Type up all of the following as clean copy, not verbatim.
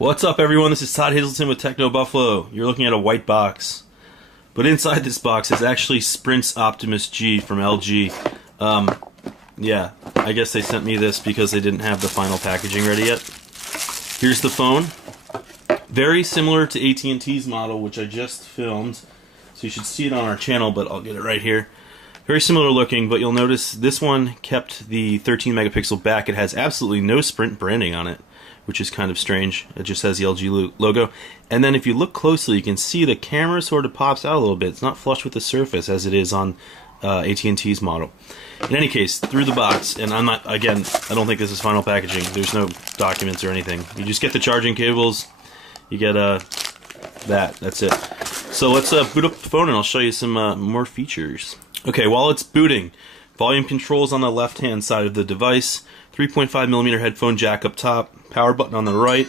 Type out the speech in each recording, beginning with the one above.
What's up, everyone? This is Todd Hazelton with Techno Buffalo. You're looking at a white box, but inside this box is actually Sprint's Optimus G from LG. Yeah, I guess they sent me this because they didn't have the final packaging ready yet. Here's the phone. Very similar to AT&T's model, which I just filmed, so you should see it on our channel, but I'll get it right here. Very similar looking, but you'll notice this one kept the 13 megapixel back. It has absolutely no Sprint branding on it, which is kind of strange. It just has the LG logo. And then if you look closely, you can see the camera sort of pops out a little bit. It's not flush with the surface as it is on AT&T's model. In any case, through the box, and I don't think this is final packaging. There's no documents or anything. You just get the charging cables. You get that's it. So let's boot up the phone and I'll show you some more features. Okay, while it's booting, volume controls on the left-hand side of the device, 3.5mm headphone jack up top, power button on the right,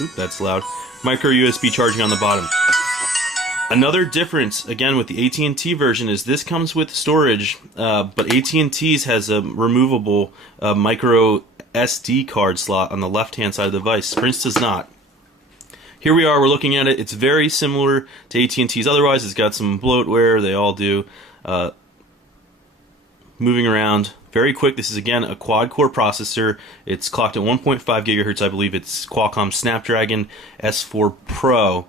oop, that's loud, micro USB charging on the bottom. Another difference, again, with the AT&T version is this comes with storage, but AT&T's has a removable micro SD card slot on the left-hand side of the device. Sprint's does not. Here we are, we're looking at it. It's very similar to AT&T's otherwise. It's got some bloatware, they all do. Moving around, very quick. This is, again, a quad-core processor. It's clocked at 1.5 gigahertz, I believe. It's Qualcomm Snapdragon S4 Pro.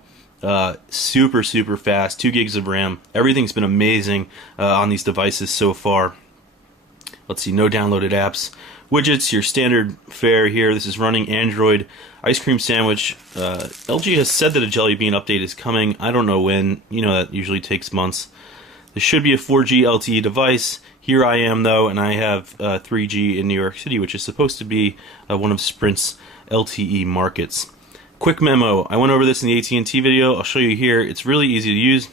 Super, super fast, 2 gigs of RAM. Everything's been amazing on these devices so far. Let's see, no downloaded apps. Widgets, your standard fare here. This is running Android. Ice cream sandwich. LG has said that a Jelly Bean update is coming. I don't know when. You know that usually takes months. This should be a 4G LTE device. Here I am, though, and I have 3G in New York City, which is supposed to be one of Sprint's LTE markets. Quick memo. I went over this in the AT&T video. I'll show you here. It's really easy to use.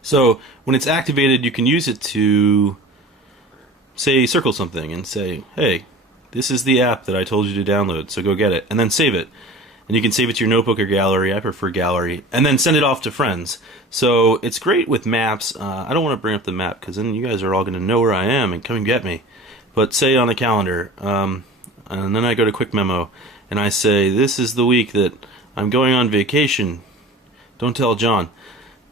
So when it's activated, you can use it to, say, circle something and say, hey, this is the app that I told you to download, so go get it, and then save it. And you can save it to your notebook or gallery. I prefer gallery. And then send it off to friends. So it's great with maps. I don't want to bring up the map because then you guys are all going to know where I am and come and get me. But say on the calendar, and then I go to quick memo, and I say, this is the week that I'm going on vacation. Don't tell John.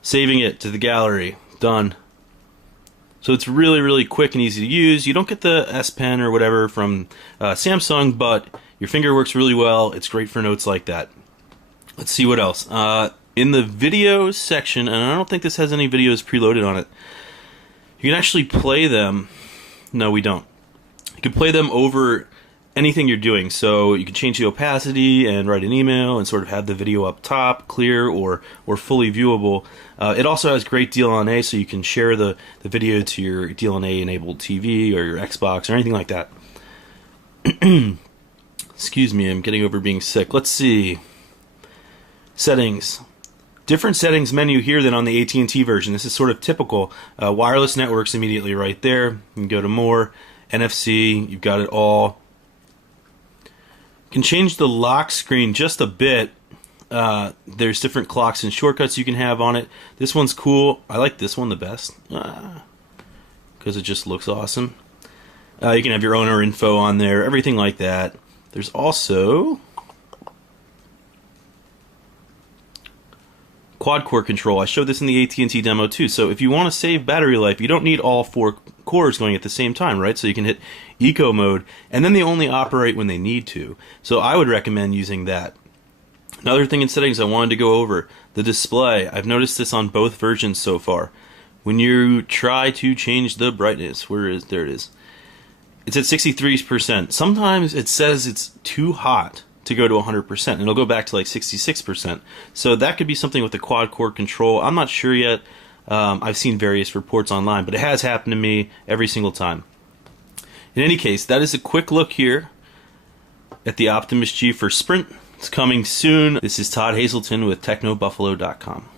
Saving it to the gallery. Done. So it's really, really quick and easy to use. You don't get the S Pen or whatever from Samsung, but your finger works really well. It's great for notes like that. Let's see what else. In the videos section, and I don't think this has any videos preloaded on it, you can actually play them. No, we don't. You can play them over anything you're doing. So you can change the opacity and write an email and sort of have the video up top, clear or fully viewable. It also has great DLNA, so you can share the video to your DLNA-enabled TV or your Xbox or anything like that. Excuse me, I'm getting over being sick. Let's see. Settings. Different settings menu here than on the AT&T version. This is sort of typical. Wireless networks immediately right there. You can go to more. NFC, you've got it all. You can change the lock screen just a bit. There's different clocks and shortcuts you can have on it. This one's cool. I like this one the best because it just looks awesome. You can have your owner info on there, everything like that. There's also quad-core control. I showed this in the AT&T demo too. So if you want to save battery life, you don't need all 4 cores going at the same time, right? So you can hit eco mode, and then they only operate when they need to. So I would recommend using that. Another thing in settings I wanted to go over, the display. I've noticed this on both versions so far. When you try to change the brightness, there it is. It's at 63%. Sometimes it says it's too hot to go to 100%, and it'll go back to like 66%. So that could be something with the quad-core control. I'm not sure yet. I've seen various reports online, but it has happened to me every single time. In any case, that is a quick look here at the Optimus G for Sprint. It's coming soon. This is Todd Hazelton with TechnoBuffalo.com.